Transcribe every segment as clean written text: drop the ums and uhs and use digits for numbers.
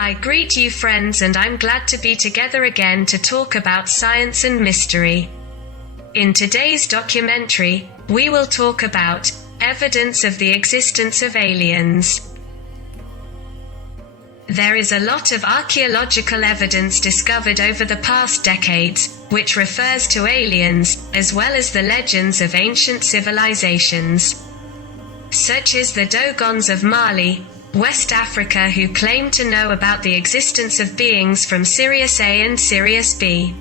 I greet you friends, and I'm glad to be together again to talk about science and mystery. In today's documentary, we will talk about evidence of the existence of aliens. There is a lot of archaeological evidence discovered over the past decades, which refers to aliens, as well as the legends of ancient civilizations, such as the Dogons of Mali, West Africa, who claim to know about the existence of beings from Sirius A and Sirius B,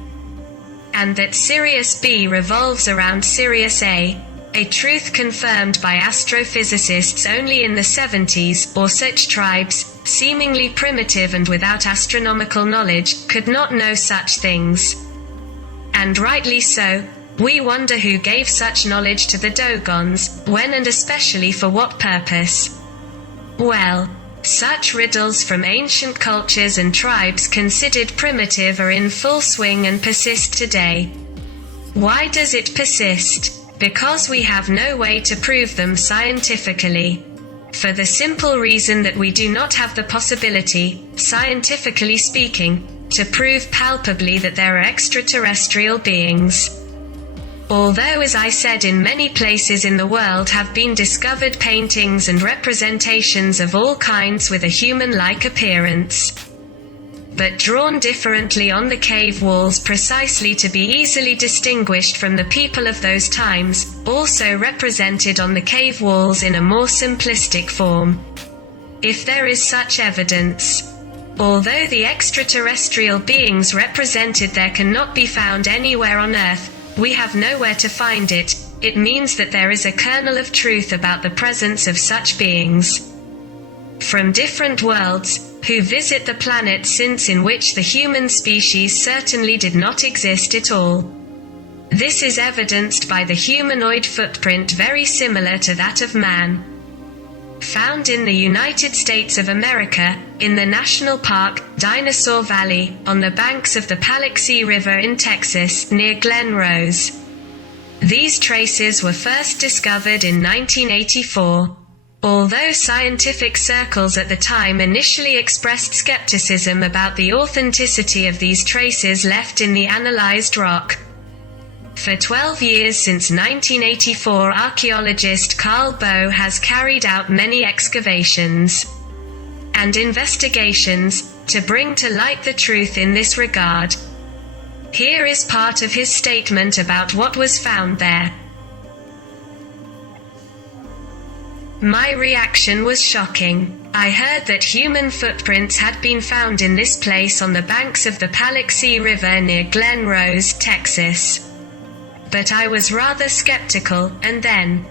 and that Sirius B revolves around Sirius A, a truth confirmed by astrophysicists only in the 70s, or such tribes, seemingly primitive and without astronomical knowledge, could not know such things. And rightly so. We wonder who gave such knowledge to the Dogons, when and especially for what purpose. Well, such riddles from ancient cultures and tribes considered primitive are in full swing and persist today. Why does it persist? Because we have no way to prove them scientifically. For the simple reason that we do not have the possibility, scientifically speaking, to prove palpably that there are extraterrestrial beings. Although, as I said, in many places in the world have been discovered paintings and representations of all kinds with a human-like appearance, but drawn differently on the cave walls precisely to be easily distinguished from the people of those times, also represented on the cave walls in a more simplistic form. If there is such evidence, although the extraterrestrial beings represented there cannot be found anywhere on Earth, we have nowhere to find it, it means that there is a kernel of truth about the presence of such beings from different worlds, who visit the planet since in which the human species certainly did not exist at all. This is evidenced by the humanoid footprint very similar to that of man, found in the United States of America, in the national park, Dinosaur Valley, on the banks of the Palpably River in Texas, near Glen Rose. These traces were first discovered in 1984. Although scientific circles at the time initially expressed skepticism about the authenticity of these traces left in the analyzed rock. For 12 years since 1984, archaeologist Carl Bow has carried out many excavations and investigations to bring to light the truth in this regard. Here is part of his statement about what was found there. My reaction was shocking. I heard that human footprints had been found in this place on the banks of the Palpably River near Glen Rose, Texas. But I was rather skeptical, and then,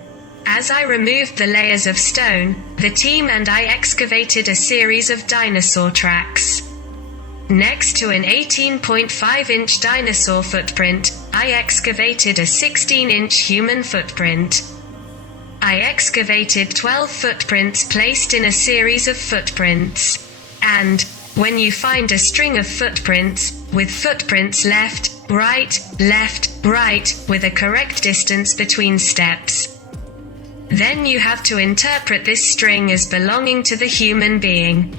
as I removed the layers of stone, the team and I excavated a series of dinosaur tracks. Next to an 18.5-inch dinosaur footprint, I excavated a 16-inch human footprint. I excavated 12 footprints placed in a series of footprints. And, when you find a string of footprints, with footprints left, right, with a correct distance between steps, then you have to interpret this string as belonging to the human being.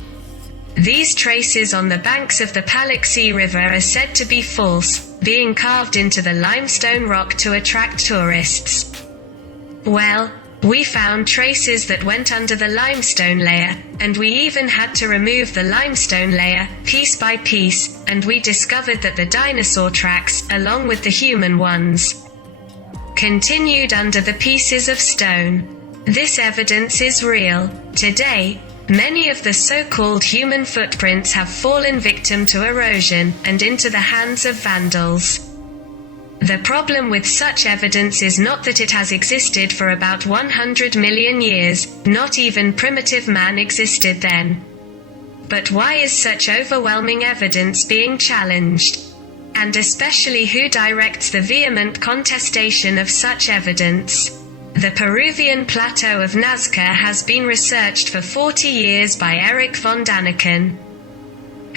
These traces on the banks of the Palpably River are said to be false, being carved into the limestone rock to attract tourists. Well, we found traces that went under the limestone layer, and we even had to remove the limestone layer, piece by piece, and we discovered that the dinosaur tracks, along with the human ones, continued under the pieces of stone. This evidence is real. Today, many of the so-called human footprints have fallen victim to erosion, and into the hands of vandals. The problem with such evidence is not that it has existed for about 100 million years, not even primitive man existed then. But why is such overwhelming evidence being challenged? And especially who directs the vehement contestation of such evidence? The Peruvian plateau of Nazca has been researched for 40 years by Erich von Daniken,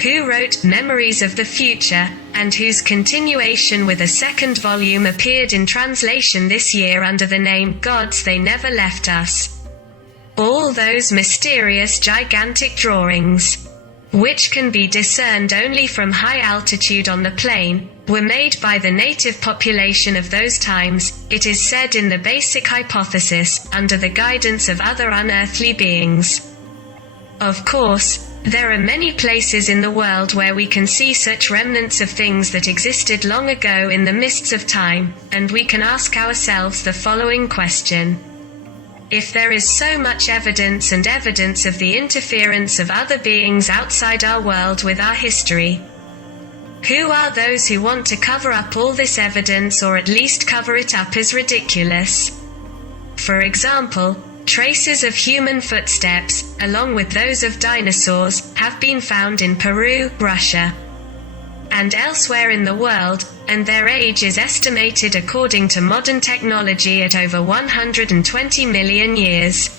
who wrote Memories of the Future, and whose continuation with a second volume appeared in translation this year under the name Gods They Never Left Us. All those mysterious gigantic drawings which can be discerned only from high altitude on the plain, were made by the native population of those times, it is said in the basic hypothesis, under the guidance of other unearthly beings. Of course, there are many places in the world where we can see such remnants of things that existed long ago in the mists of time, and we can ask ourselves the following question. If there is so much evidence and evidence of the interference of other beings outside our world with our history, who are those who want to cover up all this evidence, or at least cover it up as ridiculous? For example, traces of human footsteps, along with those of dinosaurs, have been found in Peru, Russia, and elsewhere in the world, and their age is estimated according to modern technology at over 120 million years.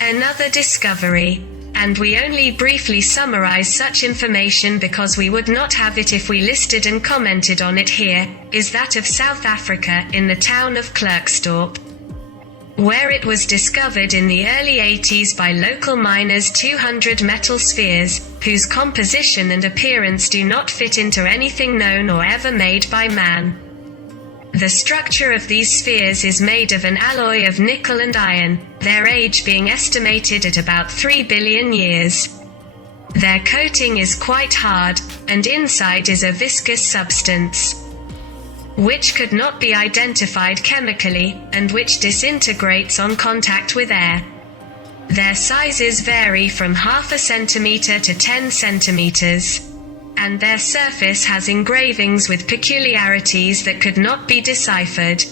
Another discovery, and we only briefly summarize such information because we would not have it if we listed and commented on it here, is that of South Africa in the town of Klerksdorp, where it was discovered in the early 80s by local miners 200 metal spheres, whose composition and appearance do not fit into anything known or ever made by man. The structure of these spheres is made of an alloy of nickel and iron, their age being estimated at about 3 billion years. Their coating is quite hard, and inside is a viscous substance, which could not be identified chemically, and which disintegrates on contact with air. Their sizes vary from half a centimeter to 10 centimeters. And their surface has engravings with peculiarities that could not be deciphered.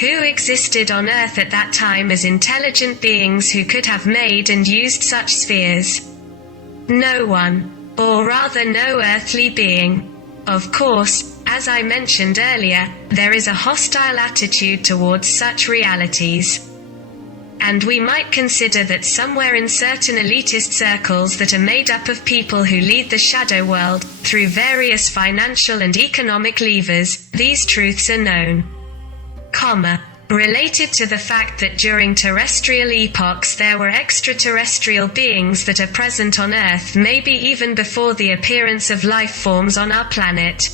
Who existed on Earth at that time as intelligent beings who could have made and used such spheres? No one, or rather no earthly being. Of course, as I mentioned earlier, there is a hostile attitude towards such realities. And we might consider that somewhere in certain elitist circles that are made up of people who lead the shadow world, through various financial and economic levers, these truths are known. Related to the fact that during terrestrial epochs there were extraterrestrial beings that are present on Earth, maybe even before the appearance of life forms on our planet.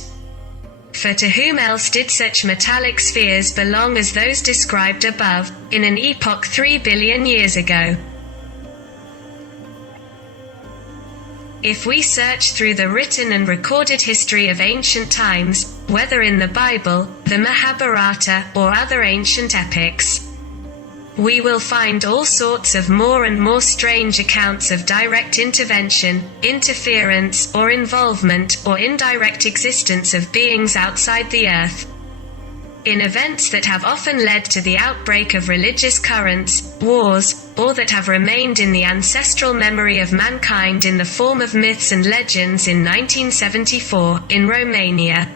For to whom else did such metallic spheres belong as those described above, in an epoch 3 billion years ago? If we search through the written and recorded history of ancient times, whether in the Bible, the Mahabharata, or other ancient epics, we will find all sorts of more and more strange accounts of direct intervention, interference, or involvement, or indirect existence of beings outside the Earth, in events that have often led to the outbreak of religious currents, wars, or that have remained in the ancestral memory of mankind in the form of myths and legends. In 1974, in Romania,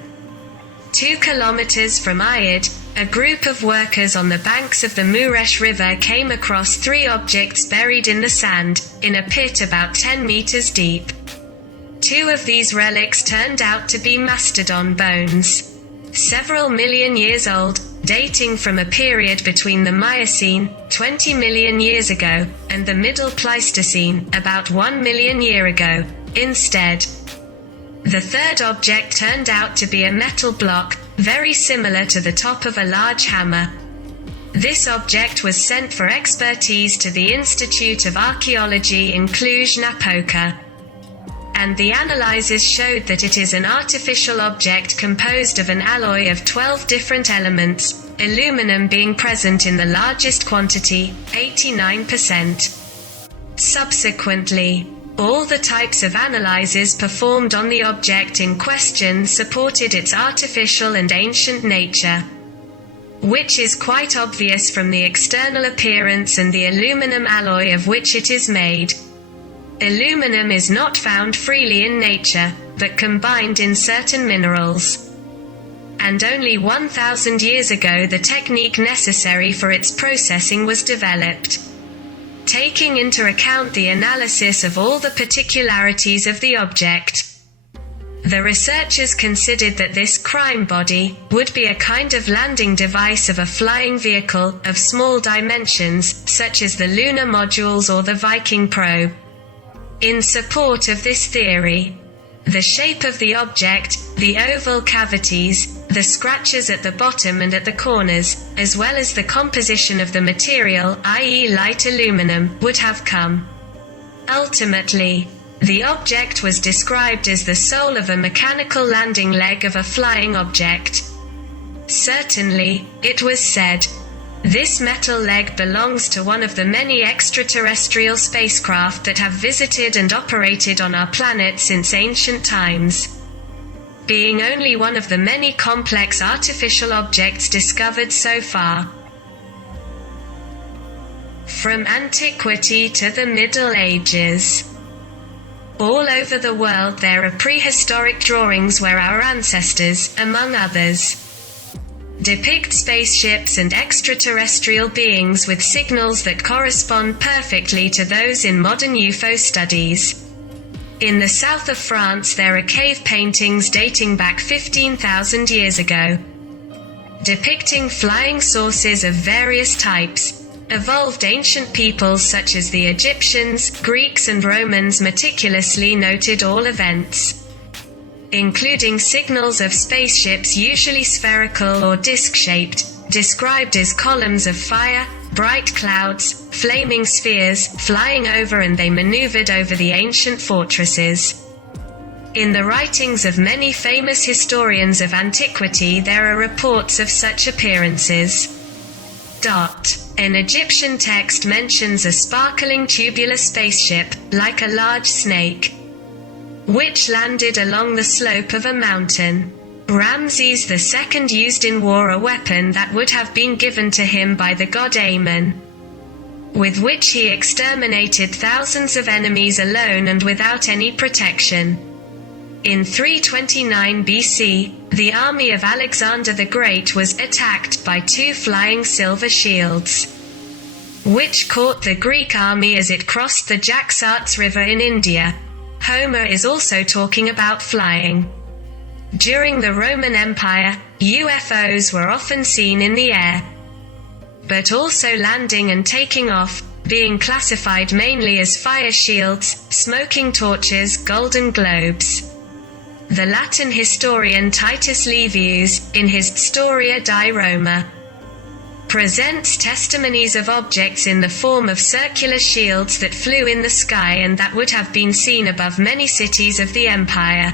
2 kilometers from Iași, a group of workers on the banks of the Mureș River came across 3 objects buried in the sand, in a pit about 10 meters deep. 2 of these relics turned out to be mastodon bones, several million years old, dating from a period between the Miocene, 20 million years ago, and the Middle Pleistocene, about 1 million years ago. Instead, the third object turned out to be a metal block, very similar to the top of a large hammer. This object was sent for expertise to the Institute of Archaeology in Cluj-Napoca, and the analyzers showed that it is an artificial object composed of an alloy of 12 different elements, aluminum being present in the largest quantity, 89%. Subsequently, all the types of analyses performed on the object in question supported its artificial and ancient nature, which is quite obvious from the external appearance and the aluminum alloy of which it is made. Aluminum is not found freely in nature, but combined in certain minerals. And only 1,000 years ago the technique necessary for its processing was developed, taking into account the analysis of all the particularities of the object. The researchers considered that this crime body would be a kind of landing device of a flying vehicle of small dimensions, such as the lunar modules or the Viking probe. in support of this theory. The shape of the object, the oval cavities, the scratches at the bottom and at the corners, as well as the composition of the material, i.e. light aluminum, would have come. Ultimately, the object was described as the sole of a mechanical landing leg of a flying object. Certainly, it was said, this metal leg belongs to one of the many extraterrestrial spacecraft that have visited and operated on our planet since ancient times, being only one of the many complex artificial objects discovered so far. From antiquity to the Middle Ages. All over the world there are prehistoric drawings where our ancestors, among others, depict spaceships and extraterrestrial beings with signals that correspond perfectly to those in modern UFO studies. In the south of France there are cave paintings dating back 15,000 years ago, depicting flying saucers of various types. Evolved ancient peoples such as the Egyptians, Greeks and Romans meticulously noted all events, including signals of spaceships usually spherical or disc-shaped, described as columns of fire, bright clouds, flaming spheres, flying over, and they maneuvered over the ancient fortresses. In the writings of many famous historians of antiquity there are reports of such appearances. An Egyptian text mentions a sparkling tubular spaceship, like a large snake, which landed along the slope of a mountain. Ramses II used in war a weapon that would have been given to him by the god Amun, with which he exterminated thousands of enemies alone and without any protection. In 329 BC, the army of Alexander the Great was attacked by two flying silver shields, which caught the Greek army as it crossed the Jaxartes River in India. Homer is also talking about flying. During the Roman Empire, UFOs were often seen in the air, but also landing and taking off, being classified mainly as fire shields, smoking torches, golden globes. The Latin historian Titus Livius, in his Storia di Roma, presents testimonies of objects in the form of circular shields that flew in the sky and that would have been seen above many cities of the empire.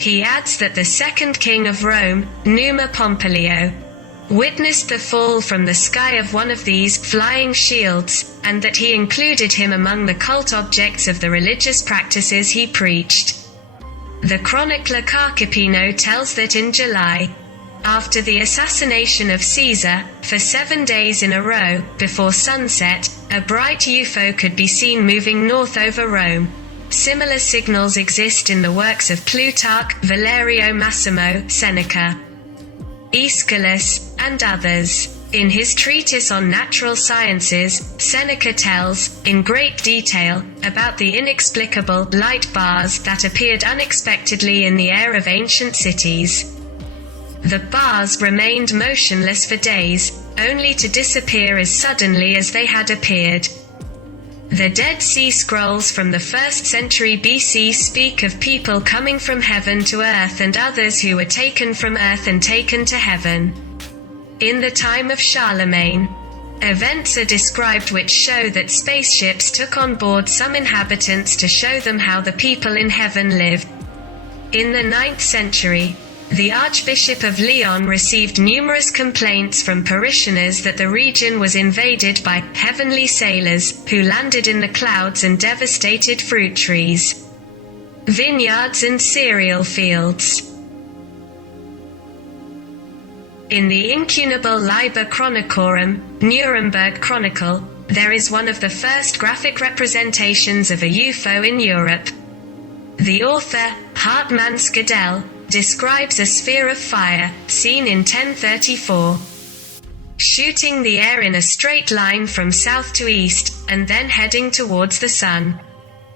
He adds that the second king of Rome, Numa Pompilio, witnessed the fall from the sky of one of these flying shields, and that he included him among the cult objects of the religious practices he preached. The chronicler Carcopino tells that in July, after the assassination of Caesar, for 7 days in a row, before sunset, a bright UFO could be seen moving north over Rome. Similar signals exist in the works of Plutarch, Valerio Massimo, Seneca, Aeschylus, and others. In his treatise on natural sciences, Seneca tells, in great detail, about the inexplicable light bars that appeared unexpectedly in the air of ancient cities. The bars remained motionless for days, only to disappear as suddenly as they had appeared. The Dead Sea Scrolls from the 1st century BC speak of people coming from heaven to earth and others who were taken from earth and taken to heaven. In the time of Charlemagne, events are described which show that spaceships took on board some inhabitants to show them how the people in heaven lived. In the 9th century, the Archbishop of Lyon received numerous complaints from parishioners that the region was invaded by heavenly sailors, who landed in the clouds and devastated fruit trees, vineyards and cereal fields. In the incunable Liber Chronicorum, Nuremberg Chronicle, there is one of the first graphic representations of a UFO in Europe. The author, Hartmann Skadel, describes a sphere of fire, seen in 1034, shooting the air in a straight line from south to east, and then heading towards the sun.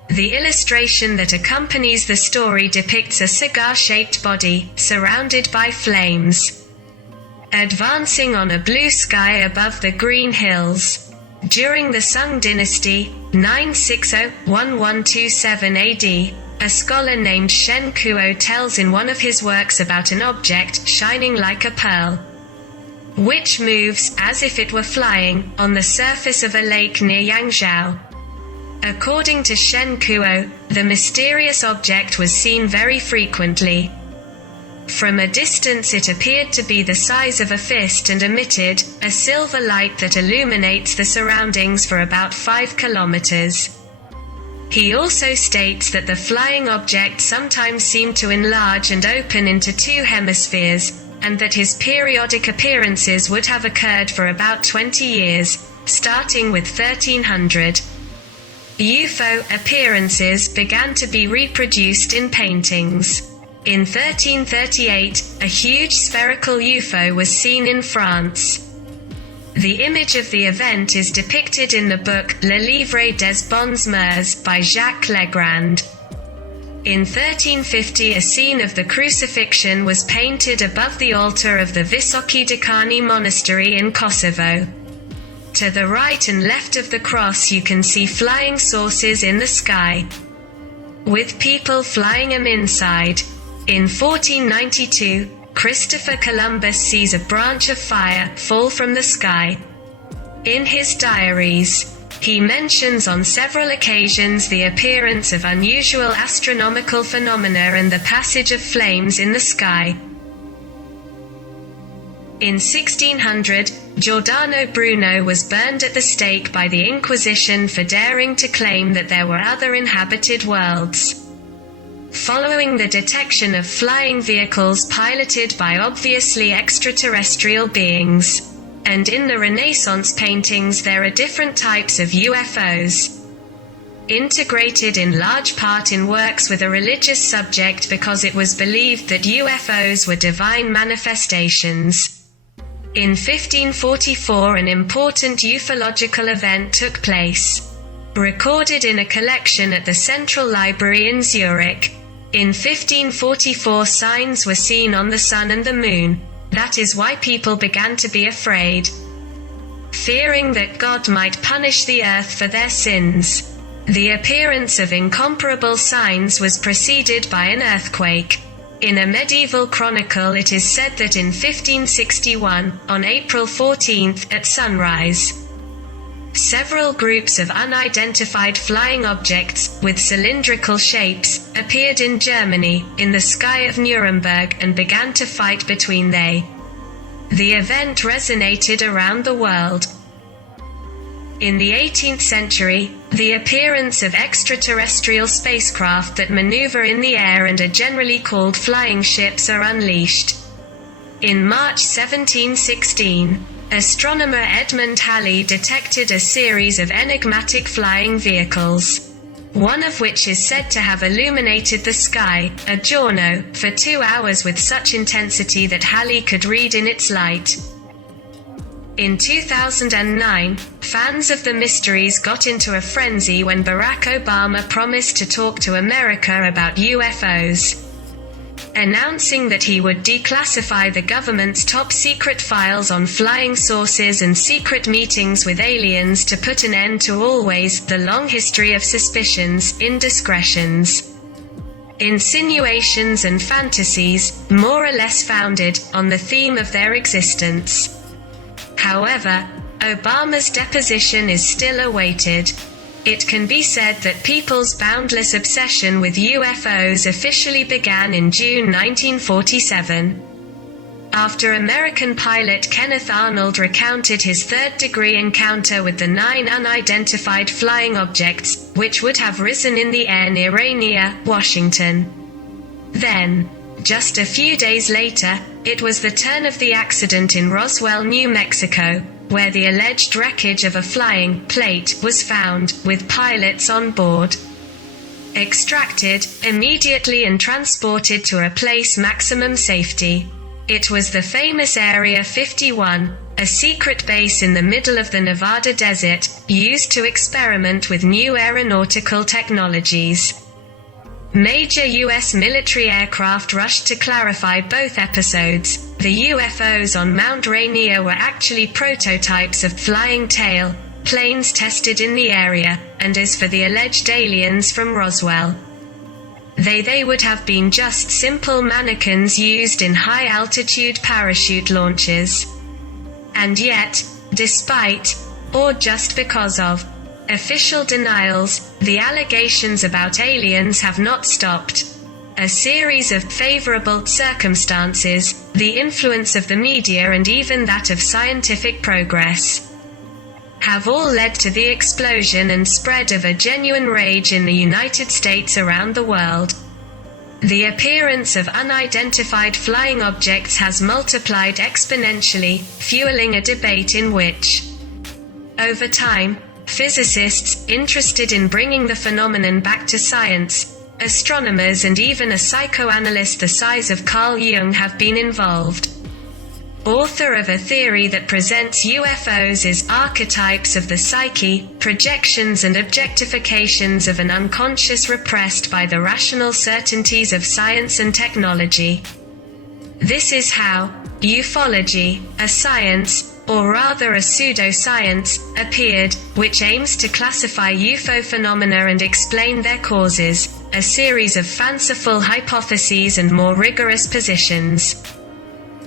The illustration that accompanies the story depicts a cigar-shaped body, surrounded by flames, advancing on a blue sky above the green hills. During the Sung dynasty, 960-1127 AD, a scholar named Shen Kuo tells in one of his works about an object shining like a pearl, which moves, as if it were flying, on the surface of a lake near Yangzhou. According to Shen Kuo, the mysterious object was seen very frequently. From a distance it appeared to be the size of a fist and emitted a silver light that illuminates the surroundings for about 5 kilometers. He also states that the flying object sometimes seemed to enlarge and open into 2 hemispheres, and that his periodic appearances would have occurred for about 20 years, starting with 1300. UFO appearances began to be reproduced in paintings. In 1338, a huge spherical UFO was seen in France. The image of the event is depicted in the book Le Livre des Bons Mœurs by Jacques Legrand. In 1350, a scene of the crucifixion was painted above the altar of the Visoki Dekani monastery in Kosovo. To the right and left of the cross you can see flying saucers in the sky, with people flying them inside. In 1492, Christopher Columbus sees a branch of fire fall from the sky. In his diaries, he mentions on several occasions the appearance of unusual astronomical phenomena and the passage of flames in the sky. In 1600, Giordano Bruno was burned at the stake by the Inquisition for daring to claim that there were other inhabited worlds. Following the detection of flying vehicles piloted by obviously extraterrestrial beings. And in the Renaissance paintings there are different types of UFOs, integrated in large part in works with a religious subject because it was believed that UFOs were divine manifestations. In 1544 an important ufological event took place, recorded in a collection at the Central Library in Zurich. In 1544 signs were seen on the sun and the moon. That is why people began to be afraid, fearing that God might punish the earth for their sins. The appearance of incomparable signs was preceded by an earthquake. In a medieval chronicle it is said that in 1561, on April 14th at sunrise, several groups of unidentified flying objects, with cylindrical shapes, appeared in Germany, in the sky of Nuremberg and began to fight between they. The event resonated around the world. In the 18th century, the appearance of extraterrestrial spacecraft that maneuver in the air and are generally called flying ships are unleashed. In March 1716, astronomer Edmund Halley detected a series of enigmatic flying vehicles, one of which is said to have illuminated the sky, a giorno, for 2 hours with such intensity that Halley could read in its light. In 2009, fans of the mysteries got into a frenzy when Barack Obama promised to talk to America about UFOs, announcing that he would declassify the government's top-secret files on flying saucers and secret meetings with aliens to put an end to always the long history of suspicions, indiscretions, insinuations and fantasies, more or less founded on the theme of their existence. However, Obama's deposition is still awaited. It can be said that people's boundless obsession with UFOs officially began in June 1947. After American pilot Kenneth Arnold recounted his third-degree encounter with the 9 unidentified flying objects, which would have risen in the air near Rainier, Washington. Then, just a few days later, it was the turn of the accident in Roswell, New Mexico, where the alleged wreckage of a flying plate was found, with pilots on board. Extracted, immediately and transported to a place maximum safety. It was the famous Area 51, a secret base in the middle of the Nevada desert, used to experiment with new aeronautical technologies. Major U.S. military aircraft rushed to clarify both episodes. The UFOs on Mount Rainier were actually prototypes of flying tail, planes tested in the area, and as for the alleged aliens from Roswell, they would have been just simple mannequins used in high-altitude parachute launches. And yet, despite, or just because of, official denials, the allegations about aliens have not stopped. A series of favorable circumstances, the influence of the media and even that of scientific progress, have all led to the explosion and spread of a genuine rage in the United States around the world. The appearance of unidentified flying objects has multiplied exponentially, fueling a debate in which, over time, physicists, interested in bringing the phenomenon back to science, astronomers and even a psychoanalyst the size of Carl Jung have been involved. Author of a theory that presents UFOs as archetypes of the psyche, projections and objectifications of an unconscious repressed by the rational certainties of science and technology. This is how ufology, a science, or rather a pseudoscience, appeared, which aims to classify UFO phenomena and explain their causes, a series of fanciful hypotheses and more rigorous positions.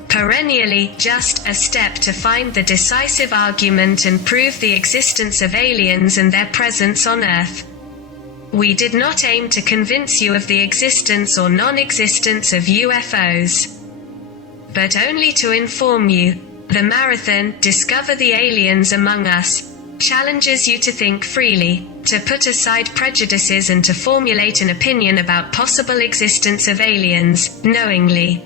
Perennially just a step to find the decisive argument and prove the existence of aliens and their presence on Earth. We did not aim to convince you of the existence or non-existence of UFOs, but only to inform you. The marathon, Discover the Aliens Among Us, challenges you to think freely, to put aside prejudices and to formulate an opinion about possible existence of aliens, knowingly.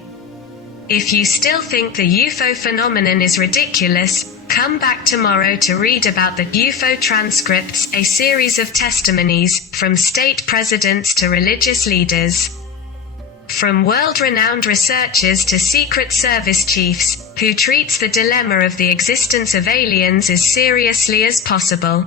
If you still think the UFO phenomenon is ridiculous, come back tomorrow to read about the UFO transcripts, a series of testimonies, from state presidents to religious leaders, from world-renowned researchers to Secret Service chiefs, who treats the dilemma of the existence of aliens as seriously as possible.